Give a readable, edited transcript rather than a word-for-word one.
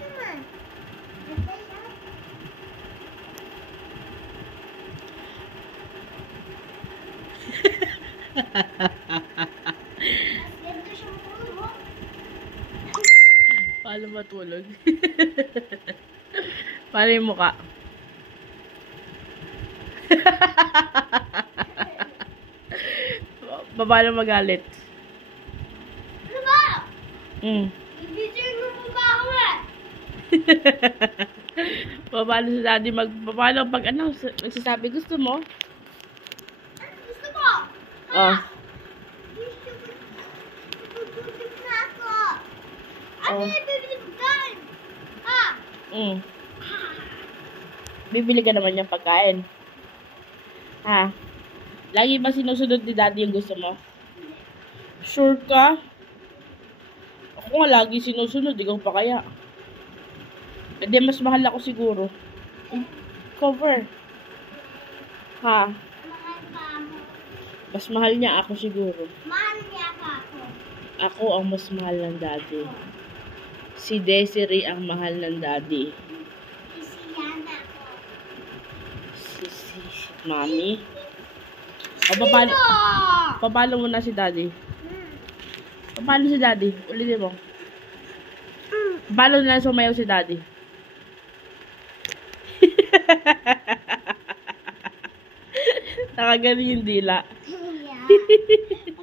naman. Ganito siya matulog. Paano matulog? Paano yung mukha? Paano magalit? Ano ba? Ibigay mo po ba ako eh? Paano si daddy paano pag ano, nagsasabi gusto mo? Ano gusto mo? Oh. Gusto ko. Tutulog na ako. Ano Oh. yung bibili mo dyan? Ah? Bibili ka naman yung pagkain. Ha? Lagi ba sinusunod ni daddy yung gusto mo? Sure ka? Ako nga lagi sinusunod, ikaw pa kaya. Hindi, mas mahal ako siguro. Cover. Ha? Mahal pa ako. Mas mahal niya ako siguro. Mahal niya pa ako. Ako ang mas mahal ng daddy. Si Desiree ang mahal ng daddy. Isiyan ako. Si Mami. O, papalo mo na si daddy. Papalo si daddy? Ulitin mo. Papalo na sumayaw si daddy? Nakagano yung dila. Yeah.